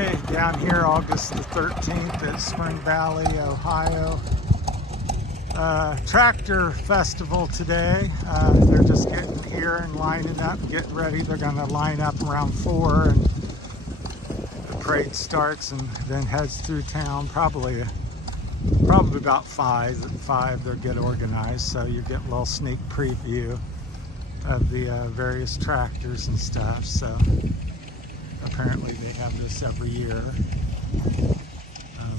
Okay, down here August the 13th at Spring Valley, Ohio. Tractor festival today. They're just getting here and lining up, getting ready. They're going to line up around 4 and the parade starts and then heads through town. Probably about 5. At 5 they'll get organized, so you get a little sneak preview of the various tractors and stuff. So apparently they have this every year.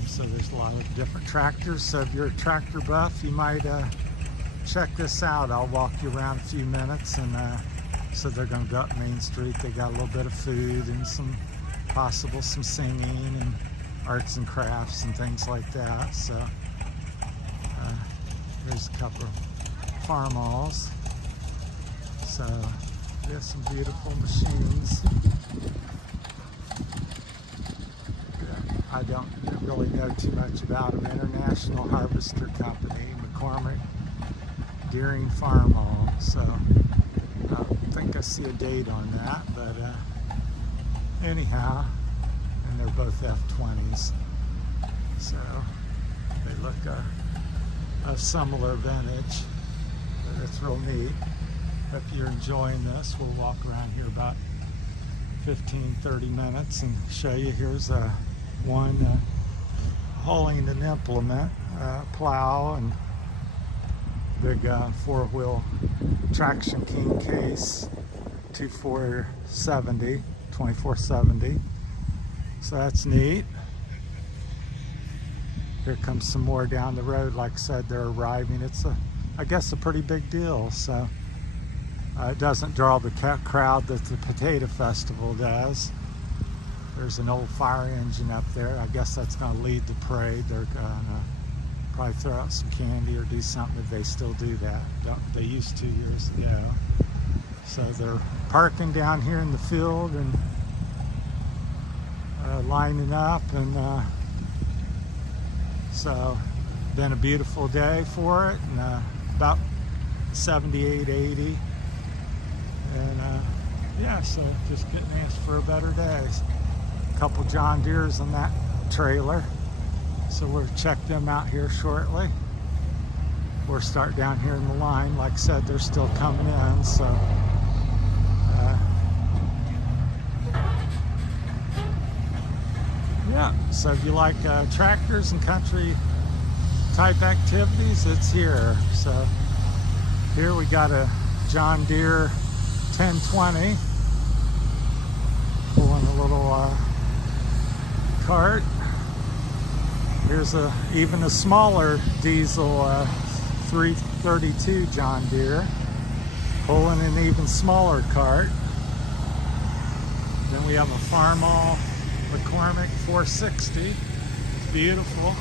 So there's a lot of different tractors. So if you're a tractor buff, you might check this out. I'll walk you around a few minutes. And so they're going to go up Main Street. They got a little bit of food and some singing and arts and crafts and things like that. So there's a couple of farm halls. So there's some beautiful machines. I don't really know too much about them. International Harvester Company, McCormick Deering Farm Hall. So I think I see a date on that, but anyhow, and they're both F20s. So they look of similar vintage, but it's real neat. If you're enjoying this, we'll walk around here about 15-30 minutes and show you. Here's one hauling an implement, plow, and big 4-wheel traction king case, 2470. So that's neat. Here comes some more down the road. Like I said, they're arriving. It's I guess a pretty big deal. So it doesn't draw the crowd that the Potato Festival does. There's an old fire engine up there. I guess that's going to lead the parade. They're going to probably throw out some candy or do something if they still do that. They used to years ago. So they're parking down here in the field and lining up. And so been a beautiful day for it. And about 78, 80. And yeah, so just getting asked for a better day. Couple John Deeres on that trailer, so we'll check them out here shortly. We'll start down here in the line. Like I said, they're still coming in, so yeah. So if you like tractors and country type activities, it's here. So here we got a John Deere 1020 pulling a little cart. Here's even a smaller diesel 332 John Deere pulling an even smaller cart. Then we have a Farmall McCormick 460. It's beautiful.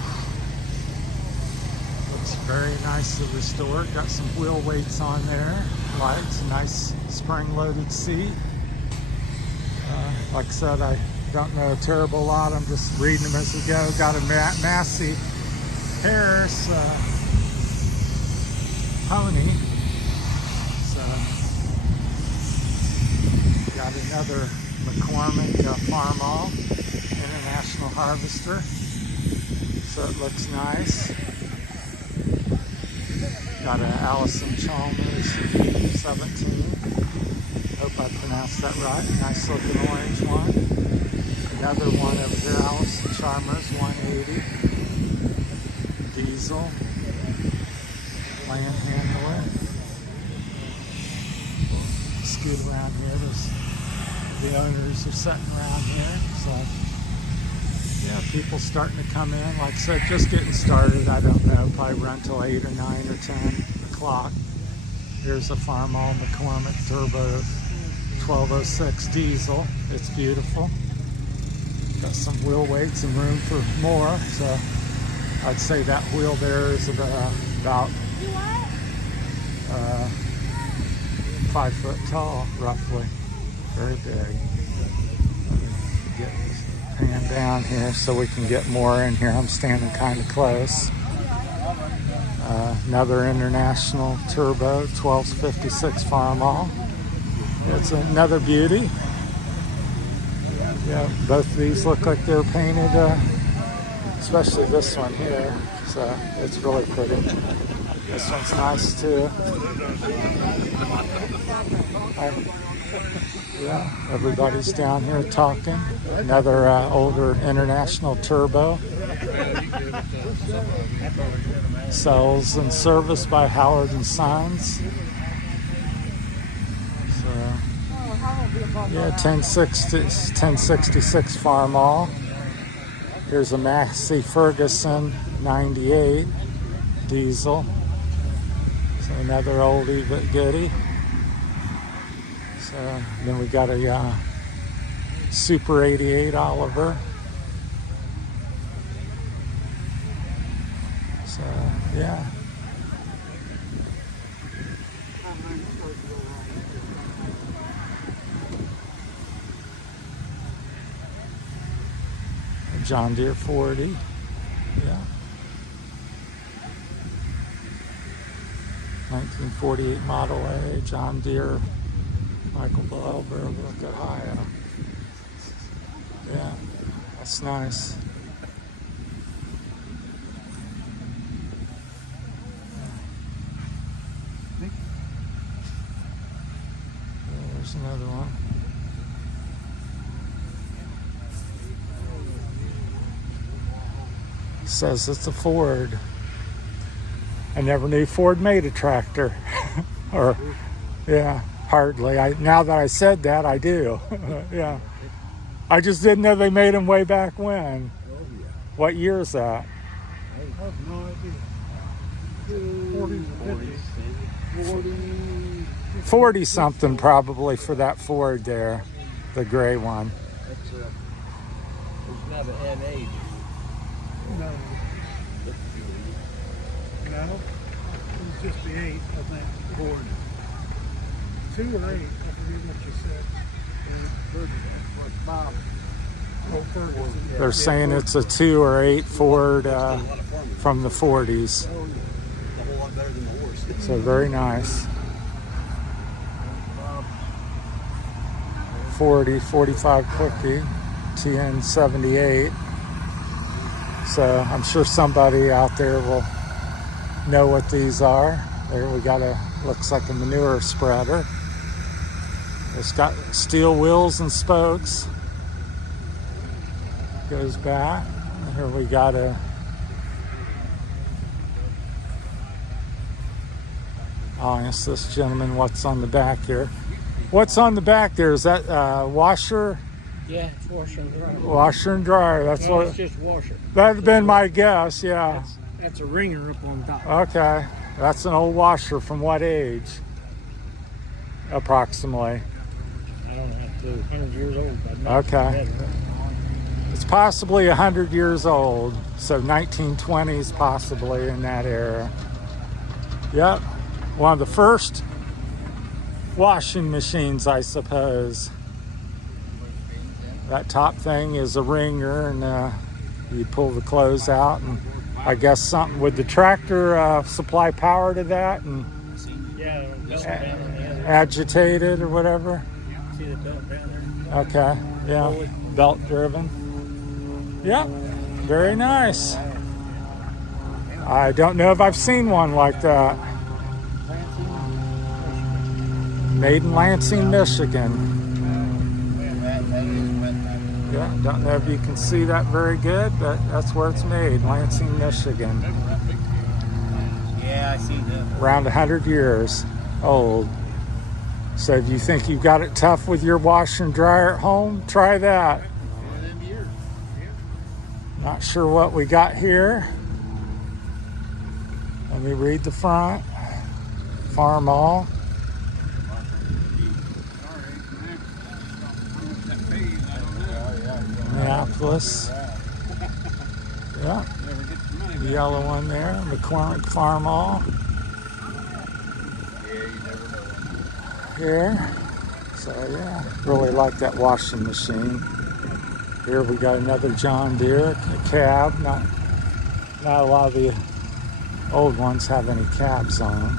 Looks very nicely restored. Got some wheel weights on there. Lights, a nice spring-loaded seat. Like I said, I don't know a terrible lot. I'm just reading them as we go. Got a Massey Harris pony. So got another McCormick Farmall International Harvester. So it looks nice. Got an Allison Chalmers 17. Hope I pronounced that right. Nice looking orange one. Another one over here, Allison Chalmers 180. Diesel. Land handler. Scoot around here. The owners are sitting around here. So yeah, people starting to come in. Like I said, just getting started. I don't know, probably run till 8 or 9 or 10 o'clock. Here's a Farmall McCormick Turbo 1206 diesel. It's beautiful. Got some wheel weights and room for more. So I'd say that wheel there is about 5 foot tall, roughly. Very big. Get this pan down here so we can get more in here. I'm standing kind of close. Another International Turbo 1256 Farmall. It's another beauty. Yeah, both of these look like they're painted, especially this one here. So it's really pretty. This one's nice too. Yeah, everybody's down here talking. Another older International Turbo. Sales and service by Howard and Sons. So, yeah, 1066 Farmall. Here's a Massey Ferguson 98 diesel. So another oldie but goodie. So then we got a Super 88 Oliver. So yeah. A John Deere 40. Yeah. 1948 Model A, John Deere, Michael Belber, look at Ohio. Yeah, that's nice. There's another one. Says it's a Ford. I never knew Ford made a tractor. Or, yeah, hardly. Now that I said that, I do. Yeah. I just didn't know they made them way back when. What year is that? I have no idea. 40s, 50s. 40 something probably for that Ford there, the gray one. It's not an NA. No. No. It was just the 8, I think. Ford. 2 or 8, I forget what you said. Bob. Oh, Ferguson. They're saying it's a 2 or 8 Ford from the 40s. A whole lot better than the horse. So very nice. 40, 45 Quickie, TN 78. So I'm sure somebody out there will know what these are. There we got looks like a manure spreader. It's got steel wheels and spokes. Goes back. And here we got I'll ask this gentleman what's on the back here. What's on the back there? Is that washer? Yeah, it's washer and dryer. Washer and dryer. That's No, what. it's just washer. That'd been my guess. Yeah. That's a ringer up on top. Okay. That's an old washer from what age? Approximately. I don't have to. 100 years old. Okay. It's possibly 100 years old. So 1920s possibly in that era. Yep. One of the first washing machines, I suppose. That top thing is a wringer, and you pull the clothes out, and I guess something would the tractor supply power to that and Yeah, belt down on the other. agitate it or whatever. See the belt down there? Okay, yeah, belt driven. Yeah, very nice. I don't know if I've seen one like that. Made in Lansing, Michigan. Yeah, don't know if you can see that very good, but that's where it's made, Lansing, Michigan. Yeah, I see that. Around 100 years old. So if you think you've got it tough with your washer and dryer at home, try that. Not sure what we got here. Let me read the front. Farmall. Minneapolis. Yeah. The yellow one there. McCormick Farmall. Here. So yeah, really like that washing machine. Here we got another John Deere, a cab. Not a lot of the old ones have any cabs on them.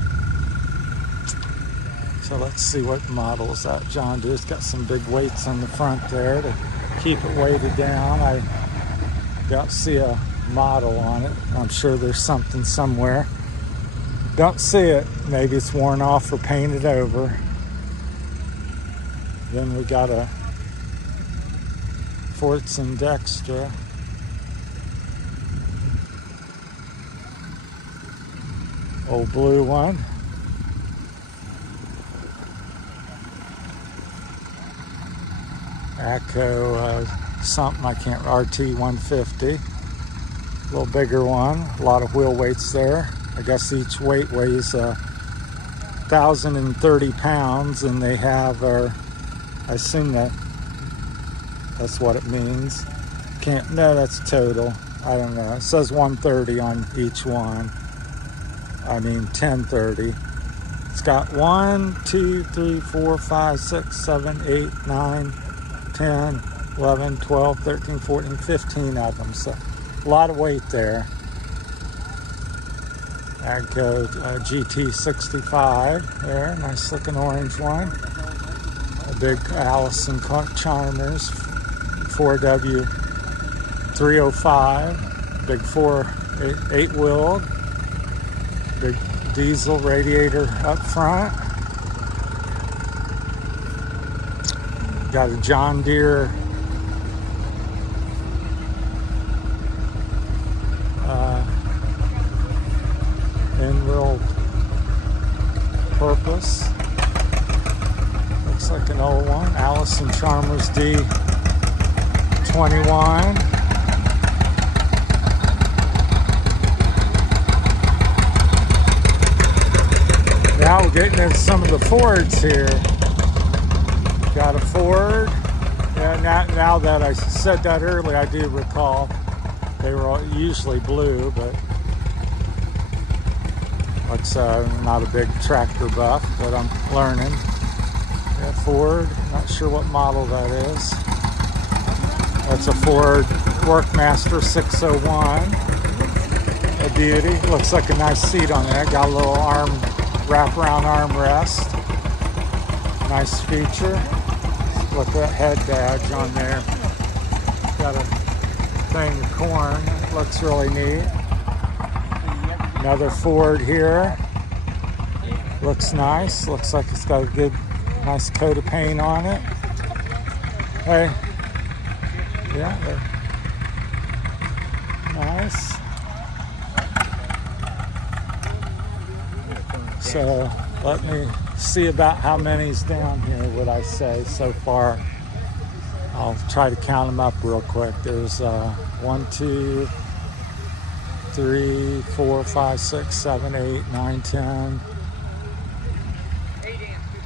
So let's see what model is that. John Deere's got some big weights on the front there to keep it weighted down. I don't see a model on it. I'm sure there's something somewhere. Don't see it. Maybe it's worn off or painted over. Then we got a Forts and Dextra. Old blue one. ACO something, I can't, RT 150. A little bigger one, a lot of wheel weights there. I guess each weight weighs 1,030 pounds, and they have, I assume that's what it means. No, that's total. I don't know. It says 130 on each one. I mean 1030. It's got 1, 2, 3, 4, 5, 6, 7, 8, 9, 10, 11, 12, 13, 14, 15 of them. So a lot of weight there. AGCO GT65 there, nice looking orange one. A big Allison Chalmers 4W305, big 8-wheeled, big diesel radiator up front. Got a John Deere in-wheel purpose. Looks like an old one. Allison Chalmers D21. Now we're getting into some of the Fords here. Got a Ford. Yeah, now that I said that earlier, I do recall they were usually blue, but looks not a big tractor buff, but I'm learning. Yeah, Ford. Not sure what model that is. That's a Ford Workmaster 601. A beauty. Looks like a nice seat on there. Got a little wraparound armrest. Nice feature. Look at that head badge on there. Got a thing of corn. Looks really neat. Another Ford here. Looks nice. Looks like it's got a good, nice coat of paint on it. Hey. Yeah. Nice. So let me see about how many's down here, would I say, so far. I'll try to count them up real quick. There's 1, 2, 3, 4, 5, 6, 7, 8, 9, 10,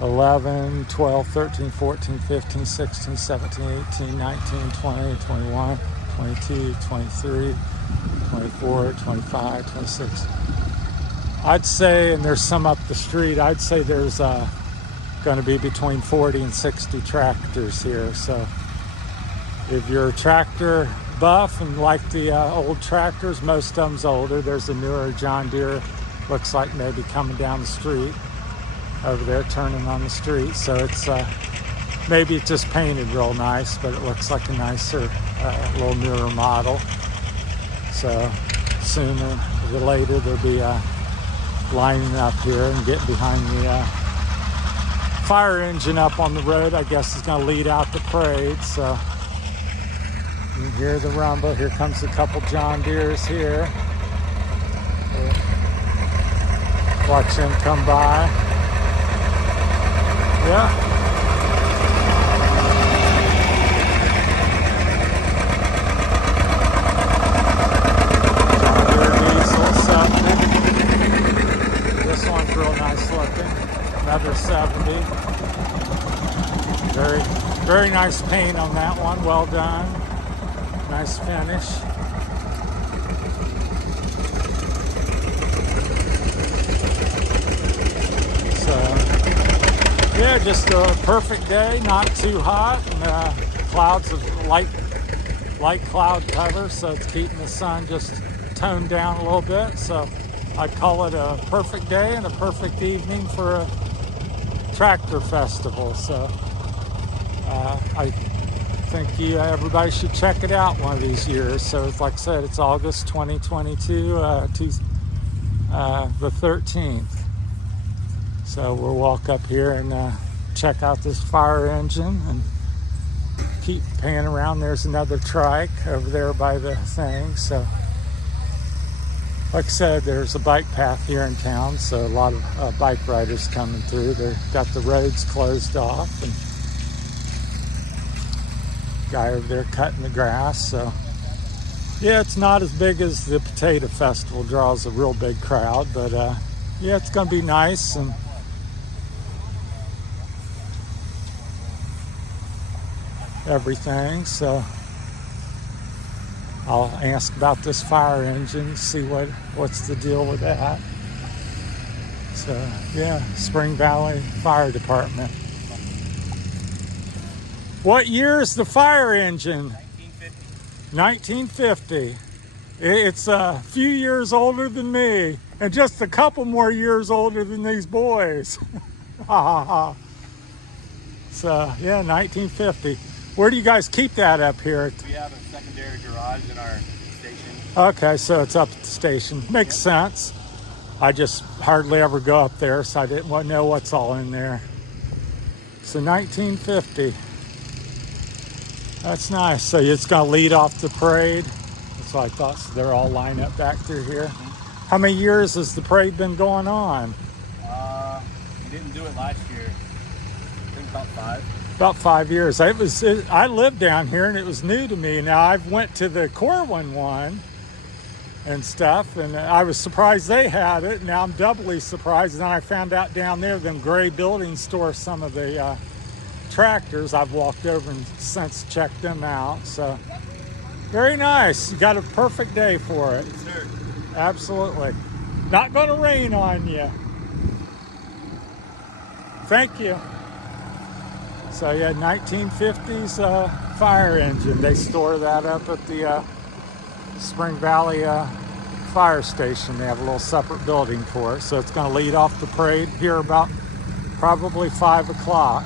11, 12, 13, 14, 15, 16, 17, 18, 19, 20, 21, 22, 23, 24, 25, 26. I'd say, and there's some up the street, I'd say there's going to be between 40 and 60 tractors here. So if you're a tractor buff and like the old tractors, most of them's older. There's a newer John Deere, looks like maybe coming down the street over there, turning on the street. So it's maybe it's just painted real nice, but it looks like a nicer, little newer model. So sooner or later there'll be lining up here and getting behind the fire engine up on the road. I guess it's going to lead out the parade. So you hear the rumble. Here comes a couple John Deeres here. Watch them come by. Yeah. John Deere diesel 70. This one's real nice looking. Another 70. Very, very nice paint on that one. Well done. Nice finish. So, yeah, just a perfect day. Not too hot, and clouds of light cloud cover, so it's keeping the sun just toned down a little bit. So I'd call it a perfect day and a perfect evening for a tractor festival. So I think everybody should check it out one of these years. So it's like I said, it's August 2022, the 13th. So we'll walk up here and check out this fire engine and keep panning around. There's another trike over there by the thing. So like I said, there's a bike path here in town, so a lot of bike riders coming through. They've got the roads closed off, and guy over there cutting the grass. So yeah, it's not as big as the Potato Festival, draws a real big crowd, but yeah, it's gonna be nice. And everything. So I'll ask about this fire engine, see what's the deal with that. So yeah, Spring Valley Fire Department. What year is the fire engine? 1950. It's a few years older than me, and just a couple more years older than these boys. Ha ha ha. So yeah, 1950. Where do you guys keep that up here? We have a secondary garage in our station. Okay, so it's up at the station. Makes sense. I just hardly ever go up there, so I didn't know what's all in there. So 1950. That's nice. So it's going to lead off the parade. That's what I thought. So they're all lined up back through here. How many years has the parade been going on? We didn't do it last year. I think about 5. About 5 years. I lived down here, and it was new to me. Now I've went to the Corwin one and stuff, and I was surprised they had it. Now I'm doubly surprised. And then I found out down there, them gray buildings store some of the tractors. I've walked over and since checked them out. So very nice. You got a perfect day for it. Sure. Absolutely. Not going to rain on you. Thank you. So yeah, 1950s fire engine. They store that up at the Spring Valley fire station. They have a little separate building for it. So it's going to lead off the parade here about probably 5 o'clock.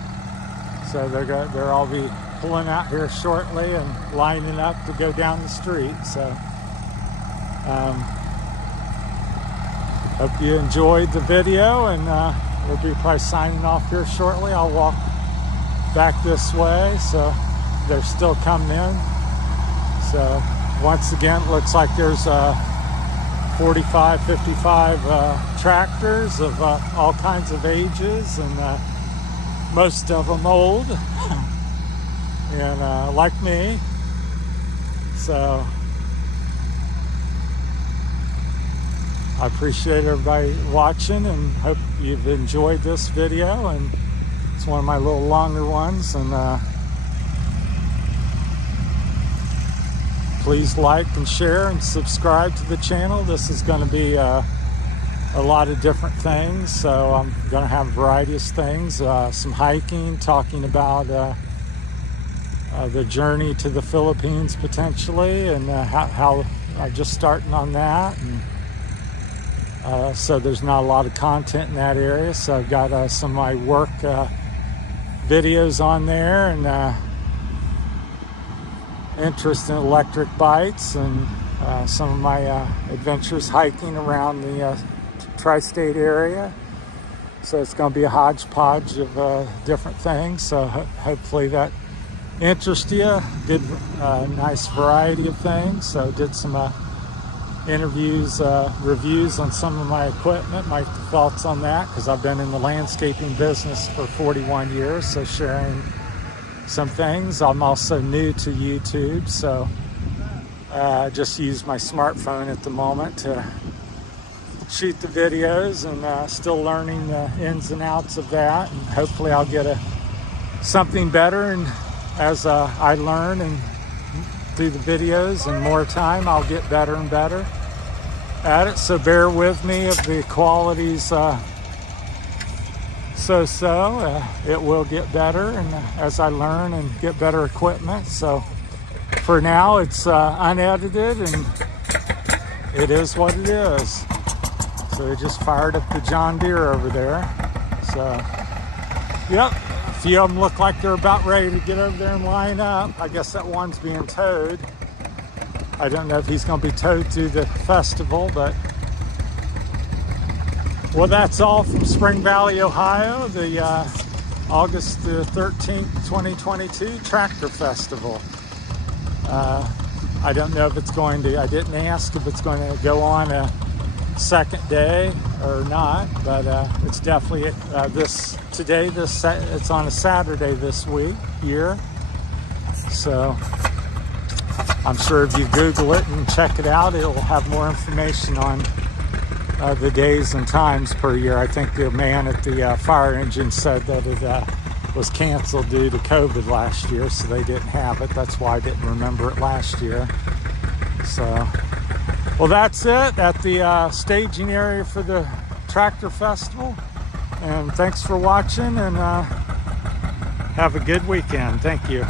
So they'll all be pulling out here shortly and lining up to go down the street. So hope you enjoyed the video, and we'll be probably signing off here shortly. I'll walk back this way, so they're still coming in. So once again, looks like there's 45, 55 tractors of all kinds of ages, and most of them old, and like me. So I appreciate everybody watching, and hope you've enjoyed this video. And it's one of my little longer ones, and please like and share and subscribe to the channel. This is going to be a lot of different things, so I'm going to have a variety of things, some hiking, talking about the journey to the Philippines potentially, and how I'm just starting on that. And so there's not a lot of content in that area, so I've got some of my work videos on there, and interest in electric bikes, and some of my adventures hiking around the tri-state area. So it's going to be a hodgepodge of different things, so hopefully that interests you. Did a nice variety of things, so did some interviews, reviews on some of my equipment, my thoughts on that, because I've been in the landscaping business for 41 years, so sharing some things. I'm also new to YouTube, so I just use my smartphone at the moment to shoot the videos, and still learning the ins and outs of that, and hopefully I'll get something better, and as I learn and do the videos and more time, I'll get better and better at it. So bear with me if the quality's so-so. It will get better, and as I learn and get better equipment. So for now, it's unedited, and it is what it is. So they just fired up the John Deere over there. So, yep, few of them look like they're about ready to get over there and line up. I guess that one's being towed. I don't know if he's going to be towed through the festival, but well, that's all from Spring Valley, Ohio, the August the 13th, 2022 Tractor Festival. I don't know if it's going to, I didn't ask if it's going to go on a second day or not, but it's definitely it's on a Saturday this week here. So I'm sure if you Google it and check it out, it'll have more information on the days and times per year. I think the man at the fire engine said that it was canceled due to COVID last year, so they didn't have it. That's why I didn't remember it last year. So, well, that's it at the staging area for the Tractor Festival. And thanks for watching, and have a good weekend. Thank you.